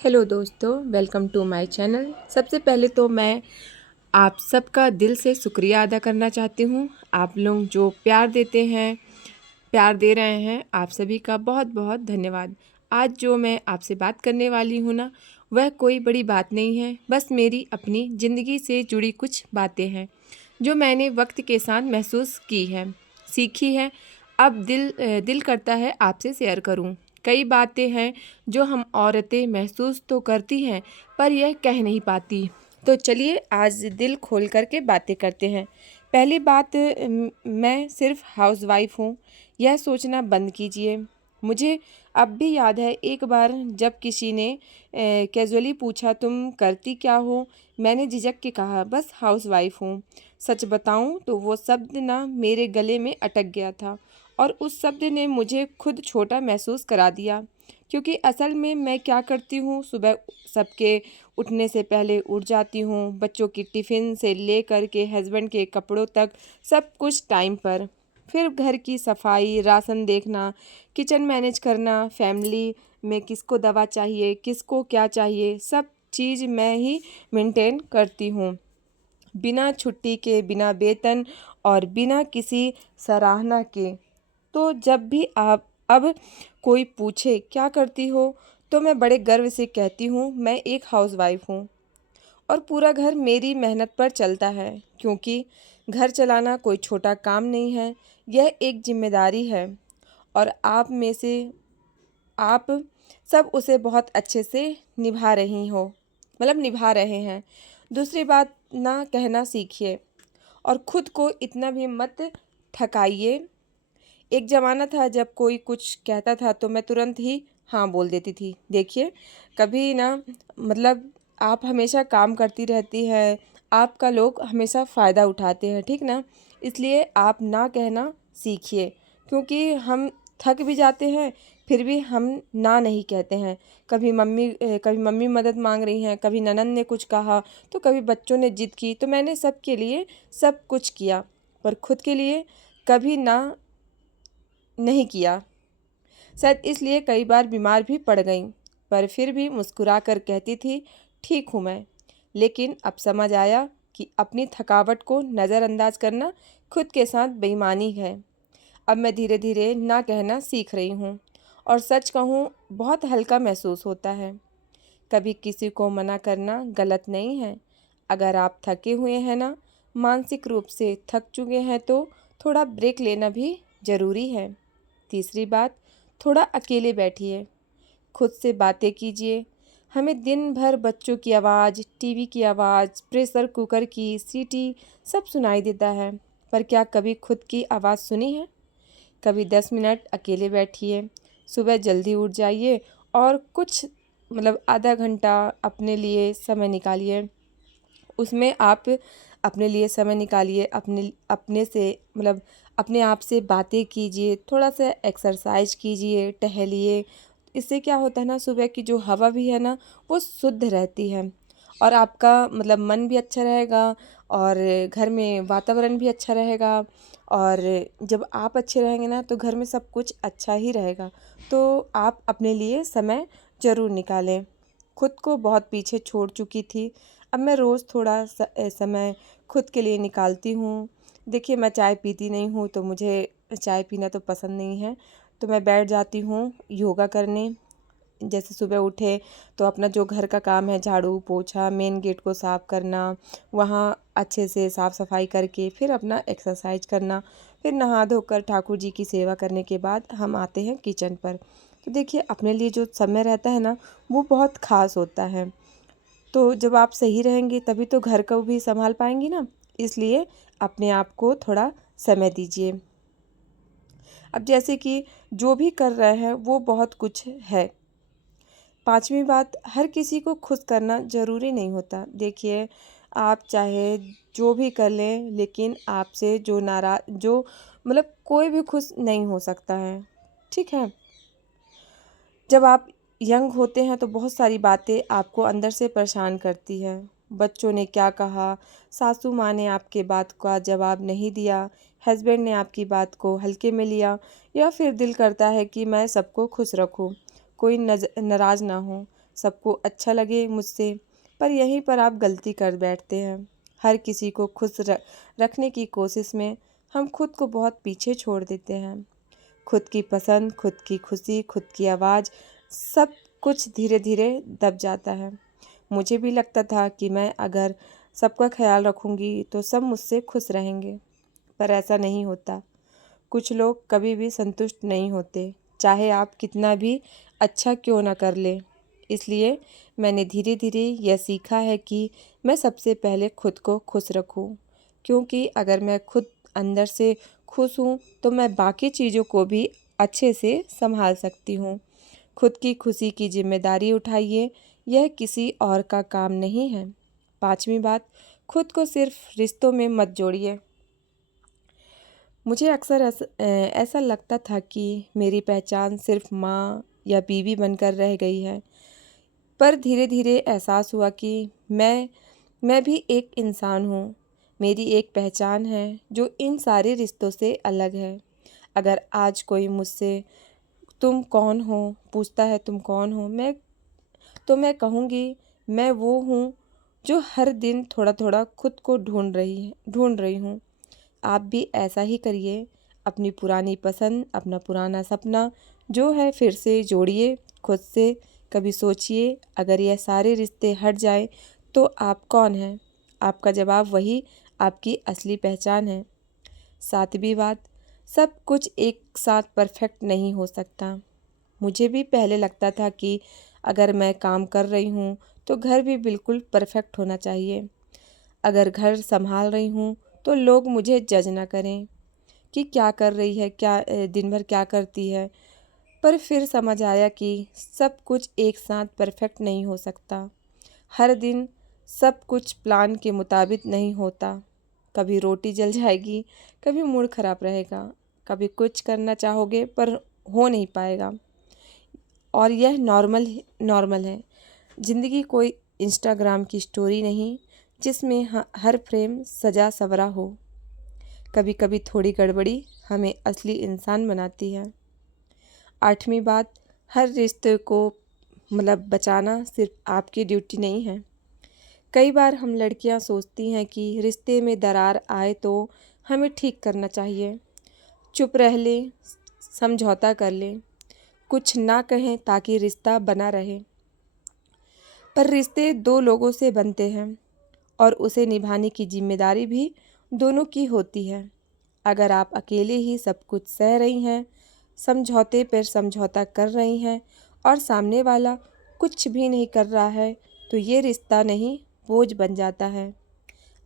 Hello दोस्तों, welcome to my channel. सबसे पहले तो मैं आप सबका दिल से शुक्रिया अदा करना चाहती हूँ। आप लोग जो प्यार देते हैं, प्यार दे रहे हैं, आप सभी का बहुत बहुत धन्यवाद। आज जो मैं आपसे बात करने वाली हूँ ना, वह कोई बड़ी बात नहीं है, बस मेरी अपनी ज़िंदगी से जुड़ी कुछ बातें हैं जो मैंने वक्त के साथ महसूस की है, सीखी है। अब दिल करता है आपसे शेयर करूं। कई बातें हैं जो हम औरतें महसूस तो करती हैं, पर यह कह नहीं पाती। तो चलिए आज दिल खोल कर के बातें करते हैं। पहली बात, मैं सिर्फ हाउसवाइफ हूँ, यह सोचना बंद कीजिए। मुझे अब भी याद है एक बार जब किसी ने कैजुअली पूछा, तुम करती क्या हो? मैंने झिझक के कहा, बस हाउसवाइफ हूँ। सच बताऊँ तो वो शब्द ना मेरे गले में अटक गया था, और उस शब्द ने मुझे खुद छोटा महसूस करा दिया। क्योंकि असल में मैं क्या करती हूँ, सुबह सबके उठने से पहले उठ जाती हूँ, बच्चों की टिफ़िन से ले कर के हस्बैंड के कपड़ों तक सब कुछ टाइम पर। फिर घर की सफाई, राशन देखना, किचन मैनेज करना, फैमिली में किसको दवा चाहिए, किसको क्या चाहिए, सब चीज़ मैं ही मेंटेन करती हूँ, बिना छुट्टी के, बिना वेतन और बिना किसी सराहना के। तो जब भी आप अब कोई पूछे क्या करती हो, तो मैं बड़े गर्व से कहती हूँ, मैं एक हाउसवाइफ हूँ और पूरा घर मेरी मेहनत पर चलता है। क्योंकि घर चलाना कोई छोटा काम नहीं है, यह एक जिम्मेदारी है, और आप में से आप सब उसे बहुत अच्छे से निभा रही हो, मतलब निभा रहे हैं। दूसरी बात, ना कहना सीखिए और खुद को इतना भी मत थकाइए। एक ज़माना था जब कोई कुछ कहता था तो मैं तुरंत ही हाँ बोल देती थी। देखिए, कभी ना, मतलब आप हमेशा काम करती रहती है, आपका लोग हमेशा फ़ायदा उठाते हैं, ठीक ना? इसलिए आप ना कहना सीखिए। क्योंकि हम थक भी जाते हैं, फिर भी हम ना नहीं कहते हैं। कभी मम्मी मदद मांग रही हैं, कभी ननद ने कुछ कहा, तो कभी बच्चों ने जिद की, तो मैंने सबके लिए सब कुछ किया, पर खुद के लिए कभी ना नहीं किया। शायद इसलिए कई बार बीमार भी पड़ गई, पर फिर भी मुस्कुरा कर कहती थी, ठीक हूँ मैं। लेकिन अब समझ आया कि अपनी थकावट को नज़रअंदाज करना खुद के साथ बेईमानी है। अब मैं धीरे धीरे ना कहना सीख रही हूँ, और सच कहूँ बहुत हल्का महसूस होता है। कभी किसी को मना करना गलत नहीं है। अगर आप थके हुए हैं ना, मानसिक रूप से थक चुके हैं, तो थोड़ा ब्रेक लेना भी ज़रूरी है। तीसरी बात, थोड़ा अकेले बैठिए, खुद से बातें कीजिए। हमें दिन भर बच्चों की आवाज़, टीवी की आवाज़, प्रेशर कुकर की सीटी सब सुनाई देता है, पर क्या कभी खुद की आवाज़ सुनी है? कभी 10 मिनट अकेले बैठिए, सुबह जल्दी उठ जाइए और कुछ, मतलब आधा घंटा अपने लिए समय निकालिए। उसमें आप अपने लिए समय निकालिए, अपने अपने से, मतलब अपने आप से बातें कीजिए, थोड़ा सा एक्सरसाइज कीजिए, टहलिए। इससे क्या होता है ना, सुबह की जो हवा भी है ना, वो शुद्ध रहती है, और आपका मतलब मन भी अच्छा रहेगा, और घर में वातावरण भी अच्छा रहेगा। और जब आप अच्छे रहेंगे ना, तो घर में सब कुछ अच्छा ही रहेगा। तो आप अपने लिए समय ज़रूर निकालें। खुद को बहुत पीछे छोड़ चुकी थी, अब मैं रोज़ थोड़ा समय खुद के लिए निकालती हूँ। देखिए, मैं चाय पीती नहीं हूँ, तो मुझे चाय पीना तो पसंद नहीं है, तो मैं बैठ जाती हूँ योगा करने। जैसे सुबह उठे तो अपना जो घर का काम है, झाड़ू पोछा, मेन गेट को साफ़ करना, वहाँ अच्छे से साफ़ सफाई करके फिर अपना एक्सरसाइज करना, फिर नहा धोकर ठाकुर जी की सेवा करने के बाद हम आते हैं किचन पर। तो देखिए, अपने लिए जो समय रहता है ना, वो बहुत ख़ास होता है। तो जब आप सही रहेंगे तभी तो घर को भी संभाल पाएंगी ना, इसलिए अपने आप को थोड़ा समय दीजिए। अब जैसे कि जो भी कर रहे हैं वो बहुत कुछ है। पांचवी बात, हर किसी को खुश करना ज़रूरी नहीं होता। देखिए, आप चाहे जो भी कर लें, लेकिन आपसे जो मतलब कोई भी खुश नहीं हो सकता है, ठीक है? जब आप यंग होते हैं तो बहुत सारी बातें आपको अंदर से परेशान करती हैं। बच्चों ने क्या कहा, सासू माँ ने आपके बात का जवाब नहीं दिया, हस्बैंड ने आपकी बात को हल्के में लिया, या फिर दिल करता है कि मैं सबको खुश रखूं, कोई नाराज़ ना हो। सबको अच्छा लगे मुझसे, पर यहीं पर आप गलती कर बैठते हैं। हर किसी को खुश रखने की कोशिश में हम खुद को बहुत पीछे छोड़ देते हैं। खुद की पसंद, खुद की खुशी, खुद की आवाज़, सब कुछ धीरे धीरे दब जाता है। मुझे भी लगता था कि मैं अगर सबका ख्याल रखूंगी तो सब मुझसे खुश रहेंगे, पर ऐसा नहीं होता। कुछ लोग कभी भी संतुष्ट नहीं होते, चाहे आप कितना भी अच्छा क्यों ना कर ले। इसलिए मैंने धीरे धीरे यह सीखा है कि मैं सबसे पहले खुद को खुश रखूं, क्योंकि अगर मैं खुद अंदर से खुश हूँ तो मैं बाकी चीज़ों को भी अच्छे से संभाल सकती हूँ। खुद की खुशी की जिम्मेदारी उठाइए, यह किसी और का काम नहीं है। 5वीं बात, खुद को सिर्फ रिश्तों में मत जोड़िए। मुझे अक्सर ऐसा लगता था कि मेरी पहचान सिर्फ माँ या बीवी बनकर रह गई है, पर धीरे धीरे एहसास हुआ कि मैं भी एक इंसान हूँ। मेरी एक पहचान है जो इन सारे रिश्तों से अलग है। अगर आज कोई मुझसे तुम कौन हो पूछता है, तुम कौन हो, मैं कहूँगी मैं वो हूँ जो हर दिन थोड़ा थोड़ा खुद को ढूंढ रही हूँ। आप भी ऐसा ही करिए। अपनी पुरानी पसंद, अपना पुराना सपना जो है फिर से जोड़िए खुद से। कभी सोचिए, अगर यह सारे रिश्ते हट जाए तो आप कौन हैं? आपका जवाब वही आपकी असली पहचान है। 7वीं बात, सब कुछ एक साथ परफेक्ट नहीं हो सकता। मुझे भी पहले लगता था कि अगर मैं काम कर रही हूँ तो घर भी बिल्कुल परफेक्ट होना चाहिए। अगर घर संभाल रही हूँ तो लोग मुझे जज ना करें कि क्या कर रही है, क्या दिन भर क्या करती है। पर फिर समझ आया कि सब कुछ एक साथ परफेक्ट नहीं हो सकता। हर दिन सब कुछ प्लान के मुताबिक नहीं होता। कभी रोटी जल जाएगी, कभी मूड खराब रहेगा, कभी कुछ करना चाहोगे पर हो नहीं पाएगा, और यह नॉर्मल है। ज़िंदगी कोई इंस्टाग्राम की स्टोरी नहीं जिसमें हर फ्रेम सजा सवरा हो। कभी कभी थोड़ी गड़बड़ी हमें असली इंसान बनाती है। 8वीं बात, हर रिश्ते को बचाना सिर्फ आपकी ड्यूटी नहीं है। कई बार हम लड़कियां सोचती हैं कि रिश्ते में दरार आए तो हमें ठीक करना चाहिए, चुप रह लें, समझौता कर लें, कुछ ना कहें ताकि रिश्ता बना रहे। पर रिश्ते दो लोगों से बनते हैं और उसे निभाने की जिम्मेदारी भी दोनों की होती है। अगर आप अकेले ही सब कुछ सह रही हैं, समझौते पर समझौता कर रही हैं और सामने वाला कुछ भी नहीं कर रहा है, तो ये रिश्ता नहीं, बोझ बन जाता है।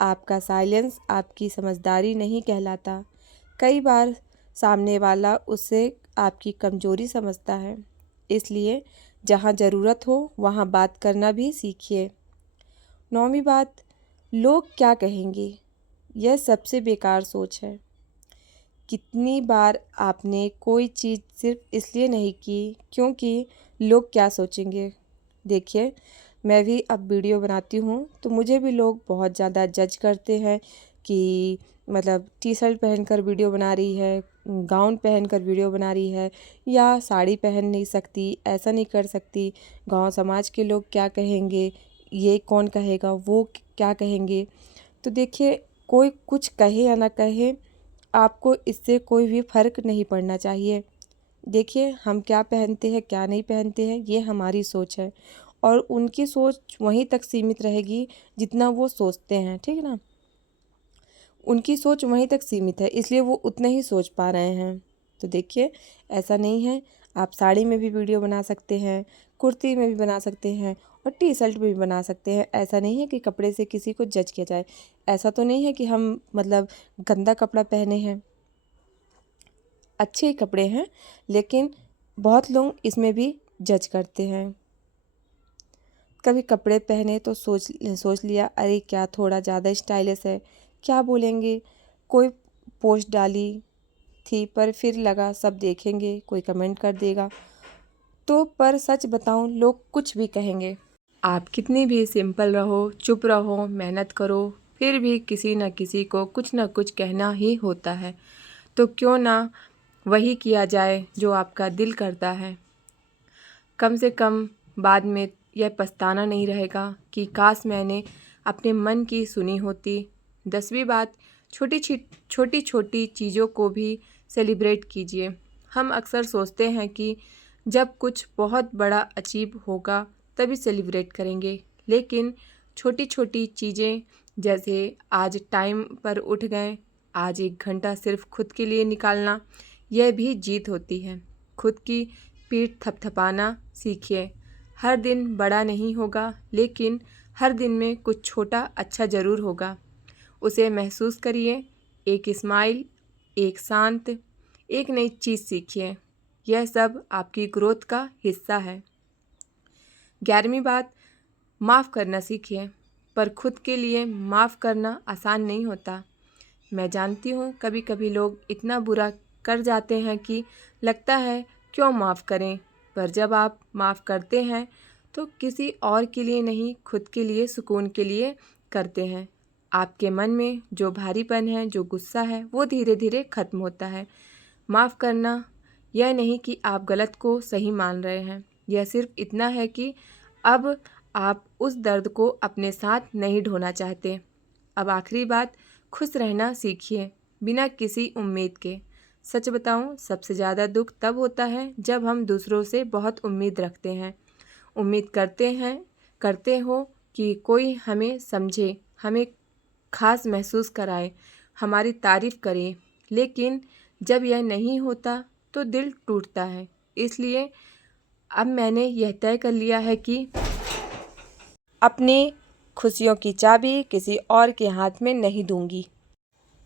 आपका साइलेंस आपकी समझदारी नहीं कहलाता। कई बार सामने वाला उसे आपकी कमजोरी समझता है। इसलिए जहाँ ज़रूरत हो वहाँ बात करना भी सीखिए। 9वीं बात, लोग क्या कहेंगे, यह सबसे बेकार सोच है। कितनी बार आपने कोई चीज़ सिर्फ इसलिए नहीं की क्योंकि लोग क्या सोचेंगे। देखिए, मैं भी अब वीडियो बनाती हूँ तो मुझे भी लोग बहुत ज़्यादा जज करते हैं कि टी शर्ट पहनकर वीडियो बना रही है, गाउन पहनकर वीडियो बना रही है, या साड़ी पहन नहीं सकती, ऐसा नहीं कर सकती, गांव समाज के लोग क्या कहेंगे, ये कौन कहेगा, वो क्या कहेंगे। तो देखिए, कोई कुछ कहे या ना कहे, आपको इससे कोई भी फ़र्क नहीं पड़ना चाहिए। देखिए, हम क्या पहनते हैं, क्या नहीं पहनते हैं, ये हमारी सोच है, और उनकी सोच वहीं तक सीमित रहेगी जितना वो सोचते हैं, ठीक है ना। उनकी सोच वहीं तक सीमित है, इसलिए वो उतना ही सोच पा रहे हैं। तो देखिए, ऐसा नहीं है। आप साड़ी में भी वीडियो बना सकते हैं, कुर्ती में भी बना सकते हैं, और टी शर्ट में भी बना सकते हैं। ऐसा नहीं है कि कपड़े से किसी को जज किया जाए। ऐसा तो नहीं है कि हम गंदा कपड़ा पहने हैं, अच्छे कपड़े हैं, लेकिन बहुत लोग इसमें भी जज करते हैं। कभी कपड़े पहने तो सोच लिया, अरे क्या थोड़ा ज़्यादा स्टाइलिश है, क्या बोलेंगे। कोई पोस्ट डाली थी पर फिर लगा सब देखेंगे, कोई कमेंट कर देगा, तो पर सच बताऊं, लोग कुछ भी कहेंगे। आप कितनी भी सिंपल रहो, चुप रहो, मेहनत करो, फिर भी किसी न किसी को कुछ न कुछ कहना ही होता है। तो क्यों ना वही किया जाए जो आपका दिल करता है। कम से कम बाद में यह पछताना नहीं रहेगा कि काश मैंने अपने मन की सुनी होती। 10वीं बात, छोटी छोटी चीज़ों को भी सेलिब्रेट कीजिए। हम अक्सर सोचते हैं कि जब कुछ बहुत बड़ा अचीव होगा तभी सेलिब्रेट करेंगे, लेकिन छोटी छोटी चीज़ें जैसे आज टाइम पर उठ गए, आज 1 घंटा सिर्फ खुद के लिए निकालना, यह भी जीत होती है। खुद की पीठ थपथपाना सीखिए। हर दिन बड़ा नहीं होगा, लेकिन हर दिन में कुछ छोटा अच्छा ज़रूर होगा। उसे महसूस करिए। एक स्माइल, एक शांत, एक नई चीज़ सीखिए। यह सब आपकी ग्रोथ का हिस्सा है। 11वीं बात, माफ़ करना सीखिए। पर खुद के लिए माफ़ करना आसान नहीं होता। मैं जानती हूँ कभी कभी लोग इतना बुरा कर जाते हैं कि लगता है क्यों माफ़ करें, पर जब आप माफ़ करते हैं तो किसी और के लिए नहीं, खुद के लिए, सुकून के लिए करते हैं। आपके मन में जो भारीपन है, जो गुस्सा है, वो धीरे धीरे ख़त्म होता है। माफ़ करना यह नहीं कि आप गलत को सही मान रहे हैं, यह सिर्फ इतना है कि अब आप उस दर्द को अपने साथ नहीं ढोना चाहते। अब आखिरी बात, खुश रहना सीखिए बिना किसी उम्मीद के। सच बताऊं, सबसे ज़्यादा दुख तब होता है जब हम दूसरों से बहुत उम्मीद रखते हैं। उम्मीद करते हो कि कोई हमें समझे, हमें खास महसूस कराए, हमारी तारीफ़ करे, लेकिन जब यह नहीं होता तो दिल टूटता है। इसलिए अब मैंने यह तय कर लिया है कि अपनी खुशियों की चाबी किसी और के हाथ में नहीं दूंगी।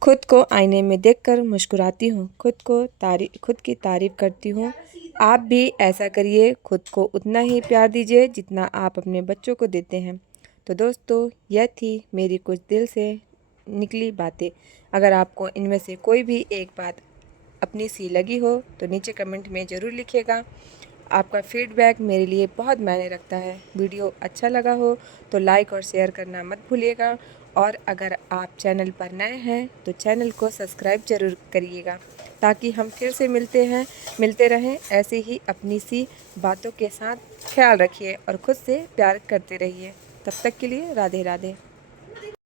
खुद को आईने में देखकर मुस्कुराती हूँ, खुद की तारीफ़ करती हूँ। आप भी ऐसा करिए, खुद को उतना ही प्यार दीजिए जितना आप अपने बच्चों को देते हैं। तो दोस्तों, यह थी मेरी कुछ दिल से निकली बातें। अगर आपको इनमें से कोई भी एक बात अपनी सी लगी हो तो नीचे कमेंट में ज़रूर लिखिएगा। आपका फीडबैक मेरे लिए बहुत मायने रखता है। वीडियो अच्छा लगा हो तो लाइक और शेयर करना मत भूलिएगा, और अगर आप चैनल पर नए हैं तो चैनल को सब्सक्राइब ज़रूर करिएगा, ताकि हम फिर से मिलते रहें ऐसे ही अपनी सी बातों के साथ। ख्याल रखिए और खुद से प्यार करते रहिए। तब तक के लिए राधे राधे।